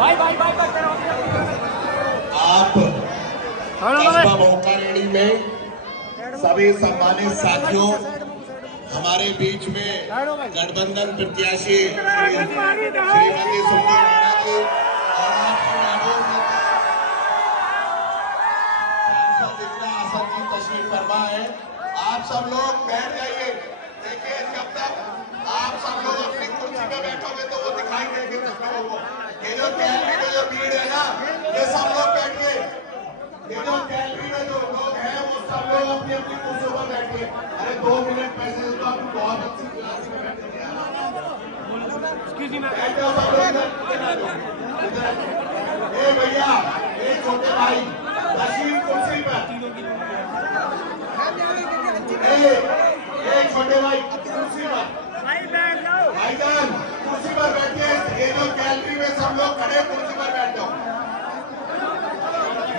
आप कस्बा भोकारेड़ी में सभी सम्मानित साथियों, हमारे बीच में गठबंधन प्रत्याशी श्रीमती सुमन राणा जी और आपकी महबूब नेता सांसद इकरा असद की तशरीफ फरमा है। आप सब लोग बैठ जाइए। देखिए, जब तक आप सब लोग अपनी कुर्सी पे बैठोगे तो वो दिखाई देंगे सब लोगों को। ये जो गैलरी में जो भीड़ है ना, ये सब लोग बैठिए। ये जो गैलरी में जो लोग हैं वो सब लोग अपनी अपनी कुर्सियों पर बैठिए। अरे 2 मिनट पैसे तो आप बहुत अच्छी क्लास में बैठे हैं। भैया, एक छोटे भाई तशरीफ कुर्सी पर, एक छोटे भाई कुर्सी पर, भाईजान कुर्सी पर बैठिए। ये जो गैलरी में सब लोग खड़े, कुर्सी पर बैठ जाओ।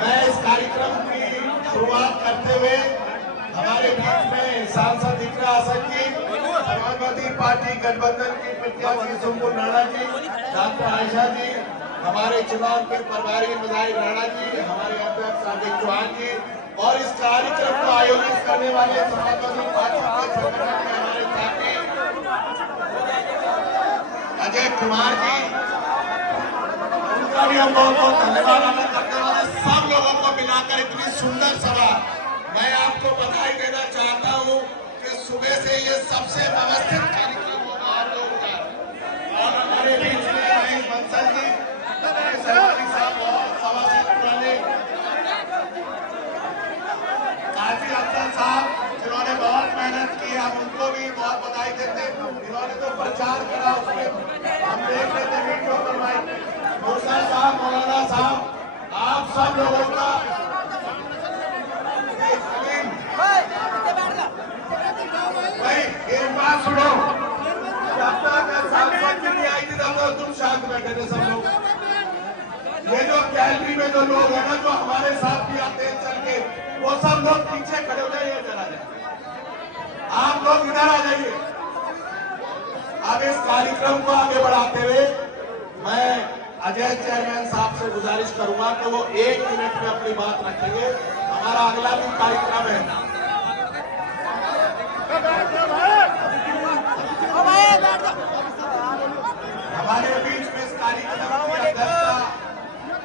मैं इस कार्यक्रम की शुरुआत करते हुए हमारे बीच में सांसद इकरा असद जी, समाजवादी पार्टी गठबंधन की प्रत्याशी सुमन राणा जी, डॉक्टर आयशा जी, हमारे चुनाव के प्रभारी मदाई राणा जी, हमारे अध्यक्ष हार्दिक चौहान जी और इस कार्यक्रम को आयोजित करने वाले समाजवादी पार्टी के संगठन के हमारे साथी अजय कुमार जी, उनका भी हम बहुत बहुत धन्यवाद अदा करने वाले सब लोगों को मिलाकर इतनी सुंदर सभा। मैं आपको बधाई देना चाहता हूं कि सुबह से ये सबसे व्यवस्थित कार्यक्रम होगा आप लोगों का। और हमारे बीच में महेश बंसल जी, सरकारी साहब और सवा से पुराने काफी अफसर साहब, जिन्होंने बहुत मेहनत की, हम उनको भी बहुत बधाई देते। इन्होंने तो प्रचार करा, उसमें हम देख रहे थे वीडियो करवाई। मूसा साहब, मौलाना साहब, आप सब लोगों का भाई एक बात सुनो, जब तक सांसद नहीं आई थी तब तक तुम शांत बैठे थे सब लोग। ये जो गैलरी में जो लोग हैं ना, जो हमारे साथ भी आते हैं चल के, वो सब लोग पीछे खड़े हो जाइए, इधर आ जाइए। आप लोग इधर आ जाइए। अब इस कार्यक्रम को आगे बढ़ाते हुए मैं अजय चेयरमैन साहब से गुजारिश करूंगा कि वो 1 मिनट में अपनी बात रखेंगे। हमारा अगला भी कार्यक्रम है। हमारे बीच में इस कार्यक्रम की अध्यक्षता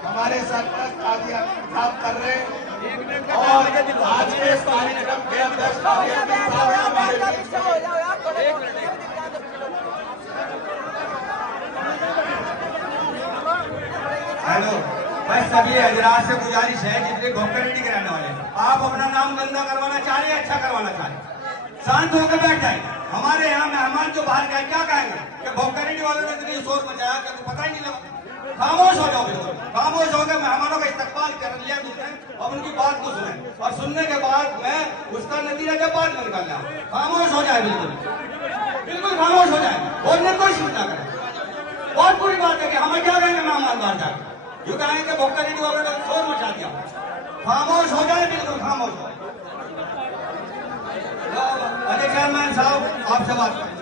हमारे सरपंच काजी साहब कर रहे हैं और आज के इस कार्यक्रम के अध्यक्ष हमारे बीच में। हेलो, बस सभी हजरात से गुजारिश है, जितने भोकरेडी के रहने वाले, आप अपना नाम गंदा करवाना चाह रहे हैं, अच्छा करवाना चाह रहे हैं, शांत होकर बैठ जाए। हमारे यहाँ मेहमान जो बाहर गए क्या कहेंगे कि भोकरेडी वालों ने इतनी शोर मचाया कि पता ही नहीं लगा। खामोश हो जाओ, बिल्कुल खामोश हो गए। मेहमानों का इस्तकबाल कर लिया तुमने, अब उनकी बात को सुने और सुनने के बाद मैं उसका नतीजा जब बाद में निकाल रहा हूँ। खामोश हो जाए, बिल्कुल खामोश हो जाए, बोलने को कोशिश ना करें। बहुत बुरी बात है कि हमें क्या कहेंगे मेहमान बाहर जाकर, यूँ कहेंगे भोकरेडी वालों ने शोर मचा दिया। खामोश हो जाए, बिल्कुल खामोश हो। अजय चेयरमैन साहब, आपसे बात करें।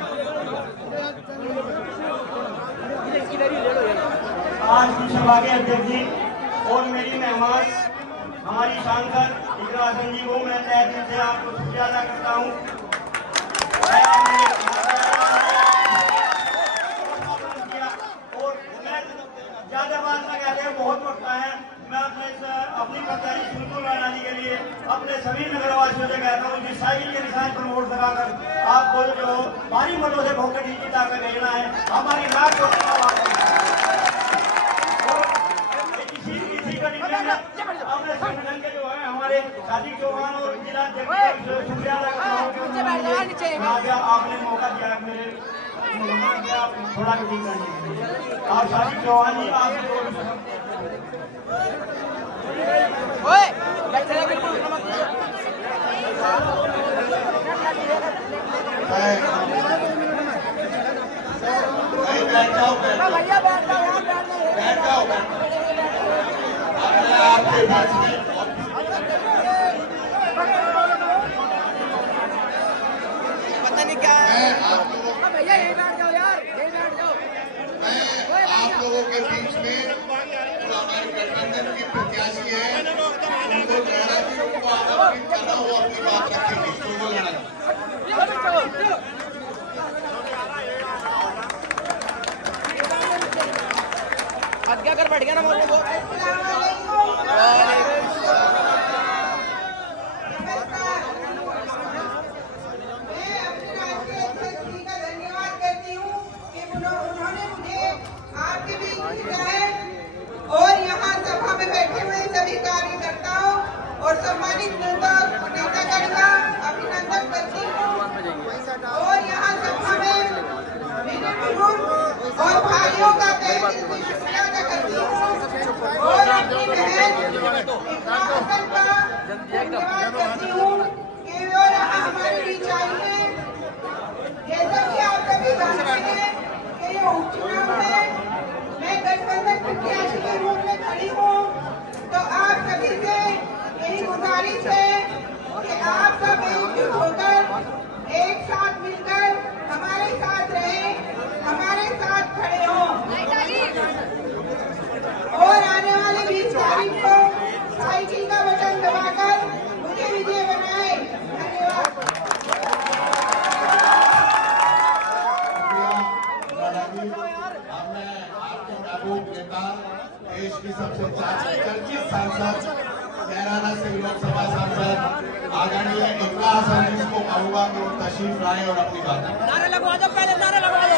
आज की सभा के अध्यक्ष जी और मेरी मेहमान हमारी सांसद इकरा असद जी को मैं तहे दिल से आपको शुक्रिया अदा करता हूँ। और मैं ज्यादा बात ना कहते हैं, बहुत वक्त है। मैं अपनी प्रत्याशी सुमन राणा जी के लिए अपने सभी नगरवासियों से कहता हूँ कि साइकिल के निशान पर वोट लगाकर आपको जो भारी मतों से भोकरेडी जीता कर भेजना है। हमारी रात को अपने संगठन के जो है हमारे हार्दिक चौहान और जिला अध्यक्ष शुक्रिया अदा करता हूँ। आपने मौका दिया मेरे थोड़ा आप हार्दिक चौहान जी, आप आपके बीच में पता नहीं क्या है। भैया यही बैठ जाओ यार, यही बैठ जाओ। मैं आप लोगों के बीच में हमारे गठबंधन की प्रत्याशी है सुनील राणा जी, उनको आमंत्रित करना, वो अपनी बात रखेंगे। सुनील राणा जी। आज्ञा कर बैठ गया ना मोटे को। और यहाँ सभा में बैठे हुए सभी कार्यकर्ताओं और सम्मानित नेतागण का अभिनंदन करती हूँ। और यहाँ सभा में मेरे बुजुर्ग और भाइयों का तहे दिल से शुक्रिया अदा करती हूँ और अपनी बहन इकरा हसन का धन्यवाद करती हूँ कि वो यहाँ हमारे बीच आई है। जैसा कि आप सभी जानते हैं कि ये उपचुनाव है, मैं गठबंधन प्रत्याशी के रूप में खड़ी हूँ, तो आप सभी से यही गुजारिश है कि आप सब एकजुट होकर एक साथ मिलकर हमारे साथ रहें, हमारे साथ खड़े हों और आने वाले 20 तारीख को साइकिल का बटन दबाकर मुझे विजय बनाएं। धन्यवाद। आपके महबूब नेता, देश की सबसे चर्चित सांसद, कैराना से लोकसभा सांसद आदरणीय इकरा हसन जी को कहूंगा कि वो तशरीफ लाए और अपनी बात रखें। नारे लगवा दो, पहले नारे लगवा दो।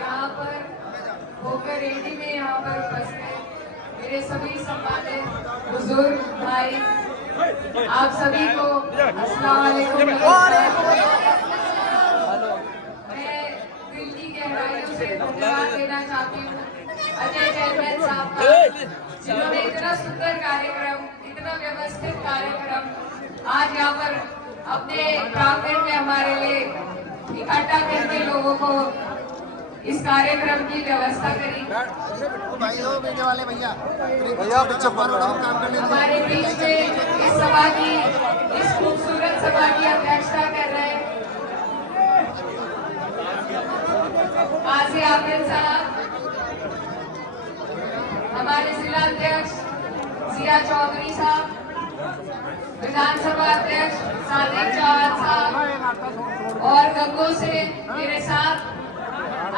यहाँ पर होकर रेडी में यहाँ पर उपस्थित मेरे सभी सम्मानित बुजुर्ग भाई, आप सभी को अस्सलाम वालेकुम। मैं दिल की गहराइयों से धन्यवाद देना चाहती हूँ अजय चेयरमैन साहब का, जिन्होंने इतना सुंदर कार्यक्रम, इतना व्यवस्थित कार्यक्रम आज यहाँ पर अपने प्रांगण में हमारे लिए इकट्ठा करके लोगों को इस कार्यक्रम की व्यवस्था करी। हमारे बीच में इस सभा की, इस खूबसूरत सभा की अध्यक्षता कर रहे हैं काजी आबिद साहब, हमारे जिला अध्यक्ष जिया चौधरी साहब, विधानसभा अध्यक्ष सादिक जवाद साहब और गंगों से मेरे साथ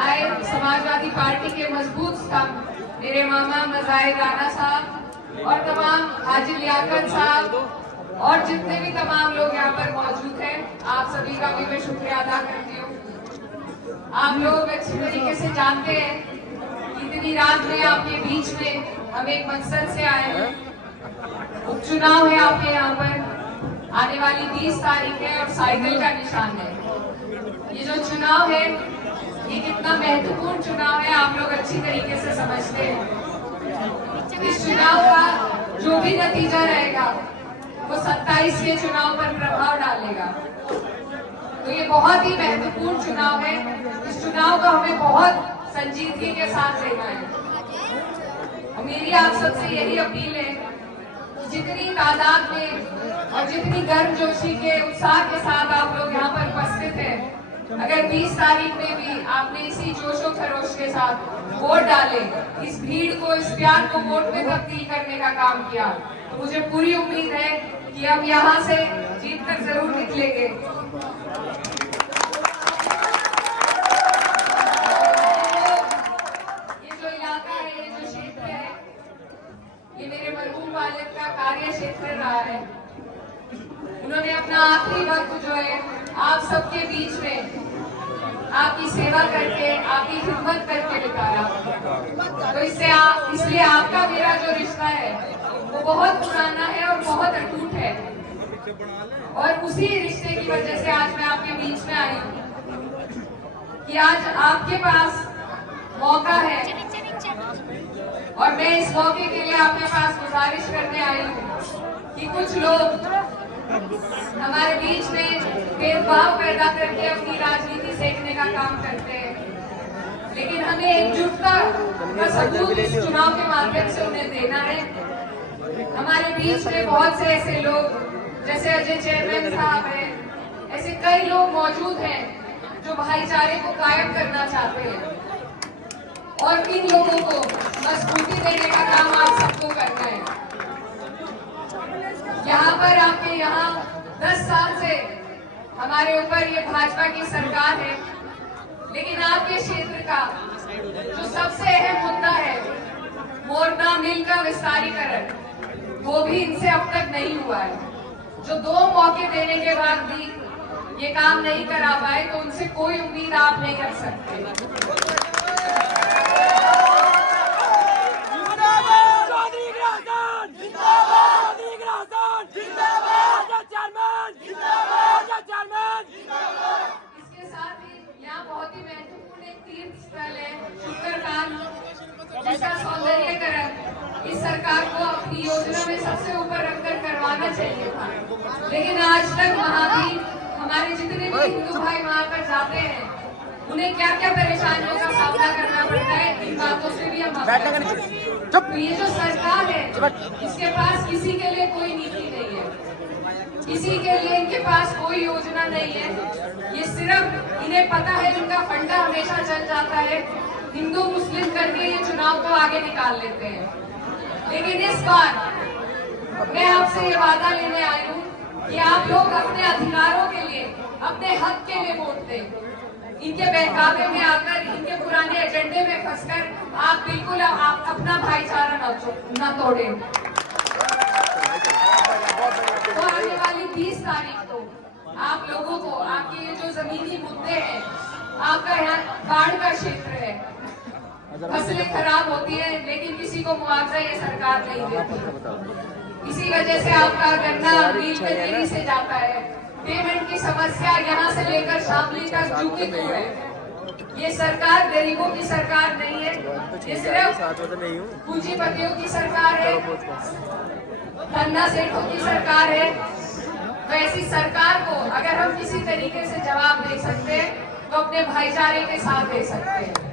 आए समाजवादी पार्टी के मजबूत स्तंभ मेरे मामा मजाहिद राणा साहब और तमाम हाजी लियाकत साहब और जितने भी तमाम लोग यहाँ पर मौजूद हैं, आप सभी का भी मैं शुक्रिया अदा करती हूँ। आप लोग अच्छी तरीके से जानते हैं कि इतनी रात में आपके बीच में हम एक मकसद से आए हैं। उपचुनाव है आपके यहाँ पर, आने वाली 20 तारीख है और साइकिल का निशान है। ये जो चुनाव है ये कितना महत्वपूर्ण चुनाव है आप लोग अच्छी तरीके से समझते हैं। इस चुनाव का जो भी नतीजा रहेगा वो 27 के चुनाव पर प्रभाव डालेगा। तो ये बहुत ही महत्वपूर्ण चुनाव है। इस चुनाव को हमें बहुत संजीदगी के साथ लेना है और मेरी आप सबसे यही अपील है कि जितनी तादाद में और जितनी गर्मजोशी के उत्साह के साथ आप लोग यहाँ पर उपस्थित हैं, अगर 20 तारीख में भी आपने इसी जोशो खरोश के साथ वोट डाले, इस भीड़ को, इस प्यार को वोट में तब्दील करने का काम किया, तो मुझे पूरी उम्मीद है कि हम यहाँ से जीत कर जरूर निकलेंगे। ये जो इलाका है, ये जो क्षेत्र है, ये मेरे मरहूम वालिद का कार्य क्षेत्र रहा है। उन्होंने अपना आखिरी वक्त जो है आप सबके बीच में आपकी सेवा करके, आपकी खिदमत करके बिताया। तो इसलिए आपका मेरा जो रिश्ता है वो बहुत पुराना है और बहुत अटूट है और उसी रिश्ते की वजह से आज मैं आपके बीच में आई हूँ कि आज आपके पास मौका है और मैं इस मौके के लिए आपके पास गुजारिश करने आई हूँ कि कुछ लोग हमारे बीच में भेदभाव पैदा करके अपनी राजनीति सेकने का काम करते हैं, लेकिन हमें एकजुटता का सबूत इस चुनाव के माध्यम से उन्हें देना है। हमारे बीच में बहुत से ऐसे लोग जैसे अजय चेयरमैन साहब हैं, ऐसे कई लोग मौजूद हैं जो भाईचारे को कायम करना चाहते हैं, और इन लोगों को मजबूती देने का काम आप सबको करना है। यहाँ पर आपके यहाँ 10 साल से हमारे ऊपर ये भाजपा की सरकार है, लेकिन आपके क्षेत्र का जो सबसे अहम मुद्दा है मोरना मिल का विस्तारीकरण, वो भी इनसे अब तक नहीं हुआ है। जो 2 मौके देने के बाद भी ये काम नहीं करा पाए, तो उनसे कोई उम्मीद आप नहीं कर सकते। इसके साथ ही यहाँ बहुत ही महत्वपूर्ण एक तीर्थ स्थल है शुक्करकांड, जिसका सौंदर्यीकरण इस सरकार को अपनी योजना में सबसे ऊपर रखकर करवाना चाहिए था, लेकिन आज तक वहाँ भी हमारे जितने भी हिंदू भाई वहाँ पर जाते हैं, उन्हें क्या क्या परेशानियों का सामना करना पड़ता है, इन बातों से भी हम अवगत हैं। तो ये जो सरकार है, इसके पास किसी के लिए कोई नीति नहीं है, किसी के लिए इनके पास कोई योजना नहीं है। ये सिर्फ इन्हें पता है इनका फंडा हमेशा चल जाता है, हिंदू मुस्लिम करके ये चुनाव को आगे निकाल लेते हैं। लेकिन इस बार मैं आपसे ये वादा लेने आई हूँ कि आप लोग अपने अधिकारों के लिए, अपने हक के लिए वोट दें। इनके बहकावे में आकर, इनके पुराने एजेंडे में फंसकर आप बिल्कुल आप अपना भाईचारा न तोड़ें। तो आने वाली 30 तारीख को आप लोगों को आपके ये जो जमीनी मुद्दे हैं, आपका यहाँ बाढ़ का क्षेत्र है, फसलें खराब होती है लेकिन किसी को मुआवजा ये सरकार नहीं देती, इसी वजह से आपका गन्ना मील में देरी से जाता है, पेमेंट की समस्या यहाँ से लेकर शामली तक झुकी तो है। ये सरकार गरीबों की सरकार नहीं है, ये सिर्फ पूंजीपतियों की सरकार है, धंधा सेठों की सरकार है। तो ऐसी सरकार को अगर हम किसी तरीके से जवाब दे सकते हैं तो अपने भाईचारे के साथ दे सकते हैं।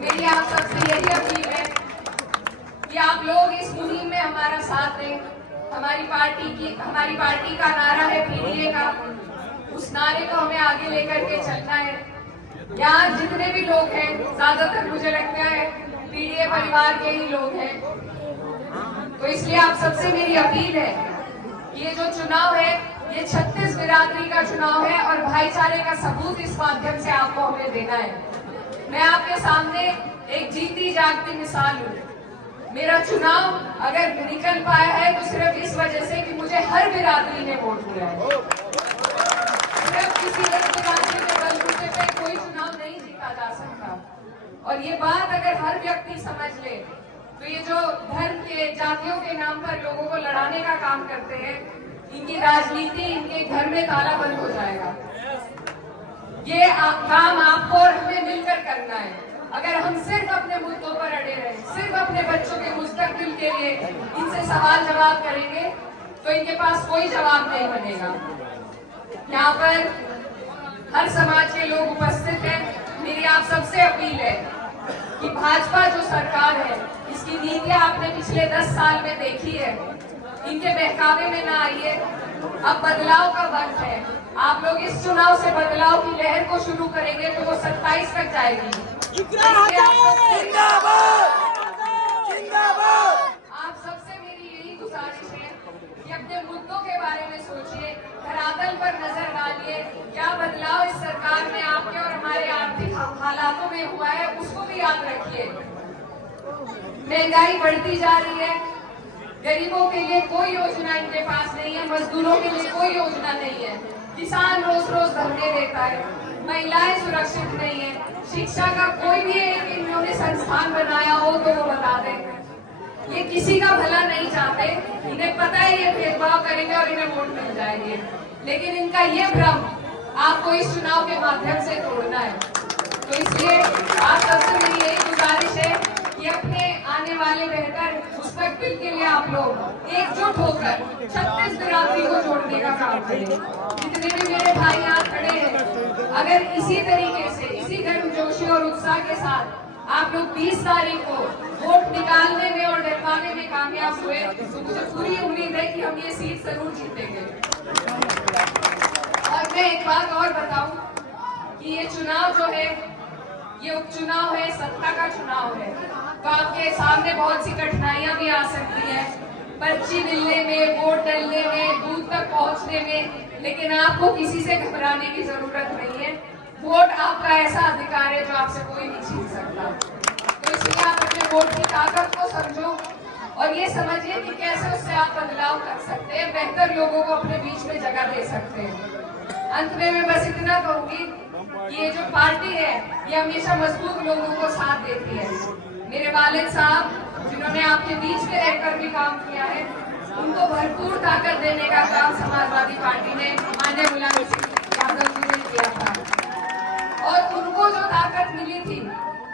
मेरी आप सबसे यही अपील है कि आप लोग इस मुहिम में हमारा साथ दें। हमारी पार्टी का नारा है पीडीए का, उस नारे को हमें आगे लेकर के चलना है। यहाँ जितने भी लोग हैं, ज्यादातर मुझे लगता है पीडीए परिवार के ही लोग हैं। तो इसलिए आप सबसे मेरी अपील है कि ये जो चुनाव है, ये 36 बिरादरी का चुनाव है और भाईचारे का सबूत इस माध्यम से आपको हमें देना है। मैं आपके सामने एक जीती जागती मिसाल हूँ। मेरा चुनाव अगर निकल पाया है तो सिर्फ इस वजह से कि मुझे हर बिरादरी ने वोट दिया है। सिर्फ किसी एक बिरादरी के बलबूते पे कोई चुनाव नहीं जीता जा सकता। और ये बात अगर हर व्यक्ति समझ ले तो ये जो धर्म के, जातियों के नाम पर लोगों को लड़ाने का काम करते हैं, इनकी राजनीति इनके घर में ताला बंद हो जाएगा। ये काम आपको और हमें मिलकर करना है। अगर हम सिर्फ अपने मुद्दों पर अड़े रहे, सिर्फ अपने बच्चों के मुस्तकबिल के लिए इनसे सवाल जवाब करेंगे तो इनके पास कोई जवाब नहीं बनेगा। यहाँ पर हर समाज के लोग उपस्थित हैं। मेरी आप सबसे अपील है कि भाजपा जो सरकार है, इसकी नीतियां आपने पिछले 10 साल में देखी है, इनके बहकावे में ना आइए। अब बदलाव का वक्त है। आप लोग इस चुनाव से बदलाव की लहर को शुरू करेंगे तो वो 27 तक जाएगी। आप सबसे मेरी यही गुजारिश है कि अपने मुद्दों के बारे में सोचिए, धरातल पर नजर डालिए। क्या बदलाव इस सरकार में आपके और हमारे आर्थिक हालातों में हुआ है, उसको भी याद रखिए। महंगाई बढ़ती जा रही है, गरीबों के लिए कोई योजना इनके पास नहीं है, मजदूरों के लिए कोई योजना नहीं है, किसान रोज रोज धरने देता है, महिलाएं सुरक्षित नहीं है, शिक्षा का कोई भी एक इन्होंने संस्थान बनाया हो तो वो बता दें। ये किसी का भला नहीं चाहते, इन्हें पता है ये भेदभाव करेंगे और इन्हें वोट मिल जाएंगे, लेकिन इनका ये भ्रम आपको इस चुनाव के माध्यम से तोड़ना है। तो इसलिए आप सबसे मेरी यही गुजारिश है कि अपने आने वाले बेहतर मुस्तकबिल के लिए आप लोग एकजुट होकर मिलकर 36 बिरादरी को जोड़ने का काम करें। जितने भी मेरे भाई यहाँ खड़े हैं, अगर इसी तरीके से, इसी गर्मजोशी और उत्साह के साथ आप लोग 20 तारीख को वोट निकालने में और डरवाने में कामयाब हुए तो मुझे पूरी उम्मीद है कि हम ये सीट जरूर जीतेंगे। और मैं एक बात और बताऊं कि ये चुनाव जो है, ये उपचुनाव है, सत्ता का चुनाव है, तो आपके सामने बहुत सी कठिनाइयां भी आ सकती हैं, पर्ची मिलने में, वोट डलने में, बूथ तक पहुंचने में, लेकिन आपको किसी से घबराने की जरूरत नहीं है। वोट आपका ऐसा अधिकार है जो आपसे कोई नहीं छीन सकता। तो इसलिए आप अपने वोट की ताकत को समझो और ये समझिए कि कैसे उससे आप बदलाव कर सकते हैं, बेहतर लोगों को अपने बीच में जगह दे सकते हैं। अंत में मैं बस इतना कहूंगी कि ये जो पार्टी है ये हमेशा मजबूत लोगों को साथ देती है। मेरे वालिद साहब जिन्होंने आपके बीच में रहकर भी काम किया है, उनको भरपूर ताकत देने का काम समाजवादी पार्टी ने माननीय मुलायम सिंह यादव जी ने किया था और उनको जो ताकत मिली थी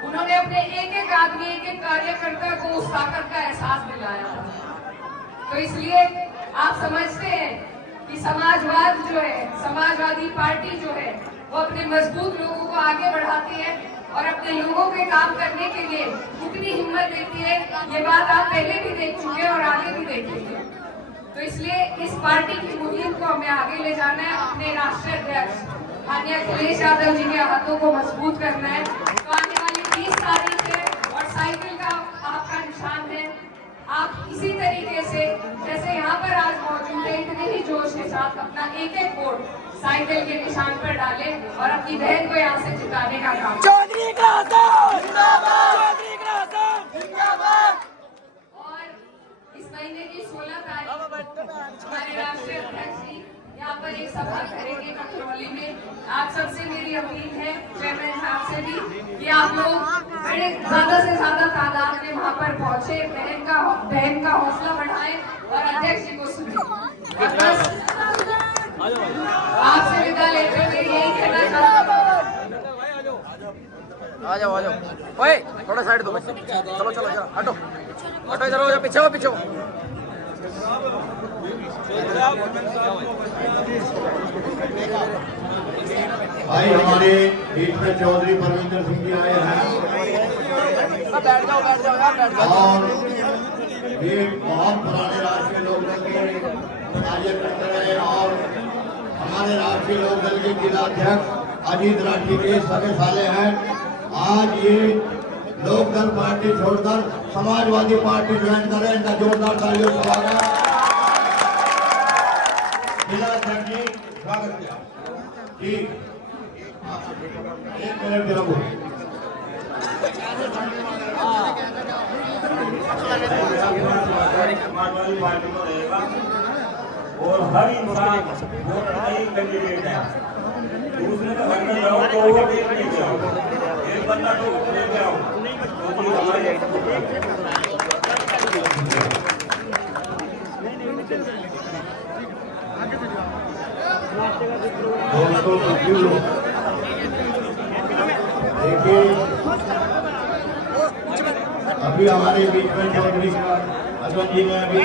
उन्होंने अपने एक एक आदमी, एक एक कार्यकर्ता को उस ताकत का एहसास दिलाया था। तो इसलिए आप समझते हैं कि समाजवाद जो है, समाजवादी पार्टी जो है, वो अपने मजबूत लोगों को आगे बढ़ाती है और अपने लोगों के काम करने के लिए कितनी हिम्मत देती है, ये बात आप पहले भी देख चुके हैं और आगे भी देखेंगे। तो इसलिए इस पार्टी की मुहिम को हमें आगे ले जाना है, अपने राष्ट्रीय अध्यक्ष माननीय अखिलेश यादव जी के हाथों को मजबूत करना है। तो आने वाली 20 तारीख है और साइकिल का आपका निशान है। आप इसी तरीके से जैसे यहाँ पर आज मौजूद है, इतने ही जोश के साथ अपना एक एक वोट साइकिल के निशान पर डालें और अपनी बहन को यहाँ से जिताने का काम चौधरी कासम जिंदाबाद, चौधरी कासम जिंदाबाद। और इस महीने की 16 तारीख हमारे राष्ट्रीय अध्यक्ष जी यहाँ पर एक सभा करेंगे ककरौली में। आप सबसे मेरी अपील है, चेयरमैन साहब से भी, कि आप लोग बड़े ज्यादा से ज्यादा तादाद में वहाँ पर पहुँचे, बहन का हौसला बढ़ाएं और अध्यक्ष जी को सुने। आपसे विदा लेते हुए यही कहना चाहता हूँ। आ जाओ ओए थोड़ा साइड दो बच्चे, चलो चलो जरा हटो हटो, इधर हो, पीछे हो पीछे हो। भाई हमारे बीच में चौधरी परमिंदर सिंह जी आए हैं बैठ जाओ यार, बैठ जाओ। और ये बहुत पुराने राष्ट्रीय लोकदल के कार्य करते रहे और हमारे राष्ट्रीय लोकदल के जिलाध्यक्ष अजीत राठी के सगे साले हैं। आज ये लोकदल पार्टी छोड़कर समाजवादी पार्टी ज्वाइन कर रहे हैं, इनका जोरदार तालियों से स्वागत। जिलाध्यक्ष जी स्वागत किया जी। एक मिनट जरा समाजवादी पार्टी को रहेगा और हर इंसान वोट का ही कैंडिडेट है। दूसरे का घर में जाओ तो वोट एक लेके आओ, एक बंदा तो वोट लेके आओ, तो हमारे दोस्तों देखिए अभी हमारे बीच में चौधरी अजय जी ने अभी